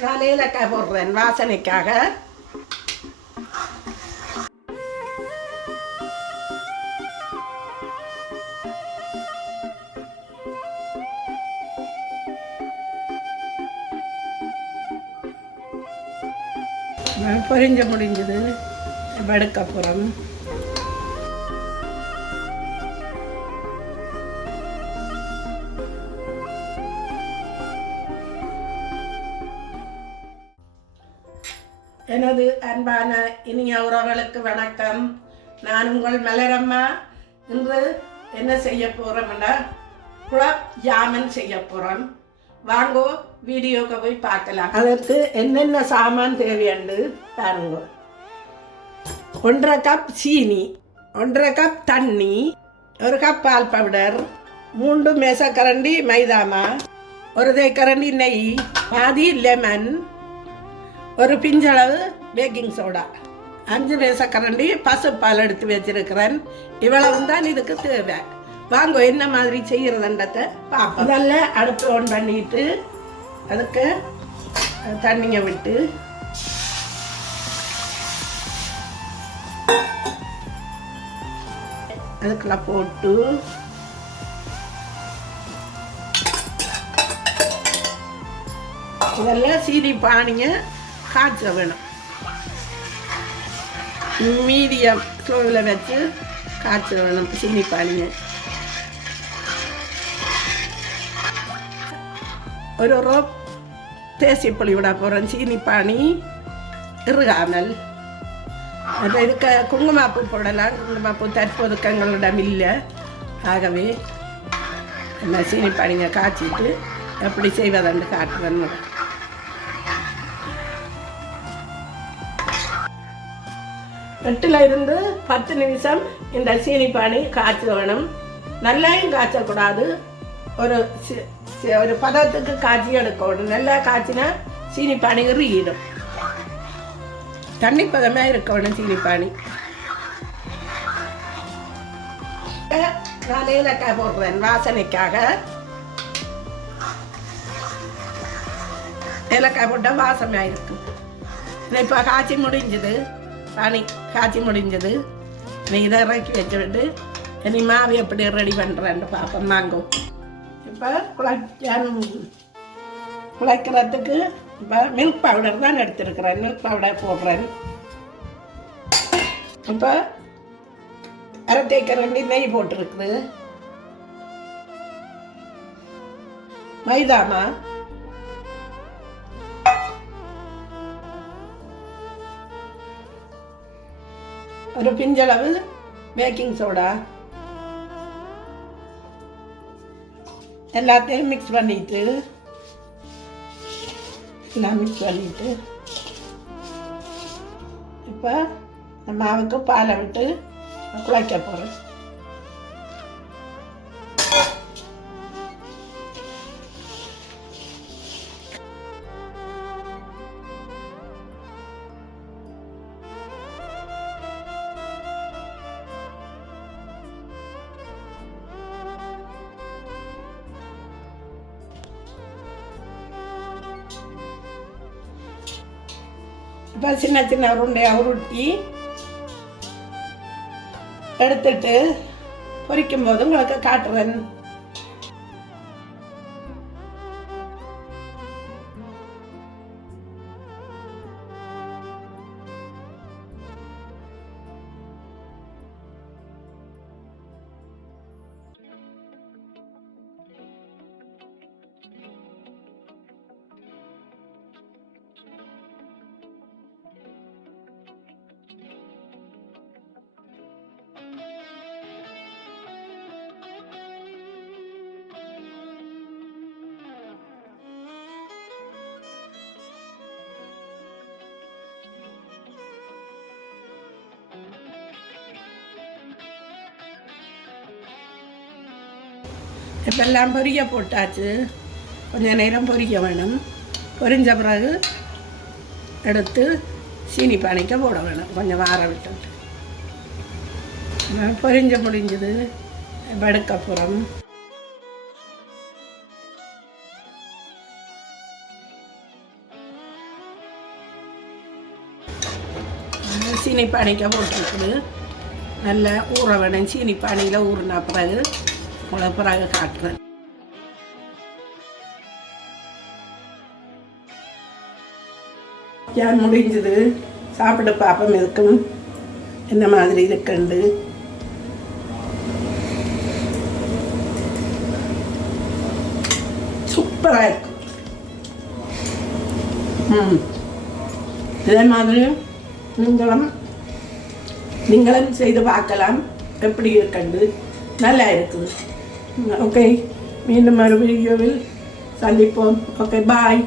நான் ஏலக்காய் போடுறேன் வாசனைக்காக. பொரிஞ்ச முடிஞ்சது. வடுக்கப்புறம் எனது அன்பான இனிய உறவுகளுக்கு வணக்கம். நான் உங்கள் மலரம்மா. இன்று என்ன செய்ய போகிறோம்னா குழப் ஜாமன் செய்ய போகிறோம் வாங்கோ வீடியோக்கு போய் பார்க்கலாம். அதற்கு என்னென்ன சாமான் தேவையண்டு பாருங்க. ஒன்றரை கப் சீனி ஒன்றரை கப் தண்ணி ஒரு கப் பால் பவுடர் மூன்று மேசக்கரண்டி மைதாமா ஒரு தேக்கரண்டி நெய் பாதி லெமன் ஒரு பிஞ்சளவு பேக்கிங் சோடா அஞ்சு வேசக்கரண்டி பசுப்பால் எடுத்து வச்சிருக்கிறேன். இவ்வளவு தான் இதுக்கு தேவை. வாங்க என்ன மாதிரி செய்யறதுன்றத பார்ப்போம். முதல்ல அடுப்பு ஆன் பண்ணிட்டு அதுக்கு தண்ணியை விட்டு. அதுக்கெல்லாம் போட்டு. இதெல்லாம் சீனி பானியை காய்ச்ச வேணும் மீடியம் ஸ்லோவில் வச்சு காய்ச்ச வேணும் சீனி பானியை ஒரு ரோப் தேசிப்புளி விட போகிறோம் சீனி பானி இறுகாமல் அது இதுக்கு குங்குமாப்பூ போடலாம். குங்குமாப்பூ தற்போதுக்கு எங்களிடம் இல்லை ஆகவே அந்த சீனி பானிங்க காய்ச்சிட்டு எப்படி செய்வதென்று காட்டுறேன். எட்டுல இருந்து பத்து நிமிஷம் இந்த சீனி பானி காய்ச்ச வேணும். நல்லாயும் காய்ச்சக்கூடாது. ஒரு ஒரு பதத்துக்கு காய்ச்சி எடுக்கணும். நல்லா காய்ச்சினா சீனி பானி இறுகிடும் தண்ணி பதமாக இருக்கணும் சீனி பானி. நான் ஏலக்காய் போடுறேன் வாசனைக்காக. ஏலக்காய் போட்டால் வாசமாக இருக்குது இப்போ காய்ச்சி முடிஞ்சது. பானி காய்ச்சி முடிஞ்சது. நீ இதை இறக்கி வச்சுட்டு இனி மாவு எப்படி ரெடி பண்ணுறேன்னு பார்ப்போம். நாங்கள் இப்போ குழைச்சான். குழைக்கிறதுக்கு இப்போ மில்க் பவுடர் தான் எடுத்துருக்குறேன். மில்க் பவுடர் போடுறேன். இப்போ அரை தேக்கரண்டி நெய் போட்டிருக்குது. மைதாமா? ஒரு பிஞ்சளவு பேக்கிங் சோடா எல்லாத்தையும் மிக்ஸ் பண்ணிட்டு எல்லாம் மிக்ஸ் பண்ணிட்டு இப்போ மாவுக்கு பாலை விட்டு குழைக்க போகிறேன் இப்போ சின்ன சின்ன உருண்டையாக உருட்டி எடுத்துட்டு பொரிக்கும் போது உங்களுக்கு காட்டுறேன். இப்பெல்லாம் பொரிய போட்டாச்சு. கொஞ்சம் நேரம் பொரிக்க வேணும். பொரிஞ்ச பிறகு எடுத்து சீனி பானைக்க போட வேணும். கொஞ்சம் வார விட்டு பொரிஞ்ச முடிஞ்சது. படுக்க போகிறோம் சீனி பானைக்க போட்டுருக்குது. நல்லா ஊற வேணும். சீனி பானையில் ஊறினா பிறகு உங்களை காட்டுறேன் ஏன் முடிஞ்சது சாப்பிட பாப்பம் இருக்கும் என்ன மாதிரி இருக்குண்டு? சூப்பராக இருக்கும் ம். இதே மாதிரி நீங்களும் நீங்களும் செய்து பார்க்கலாம். எப்படி இருக்கண்டு? நல்லா இருக்குது. ஓகே மீண்டும் மறு வீடியோவில் சந்திப்போம் ஓகே பாய்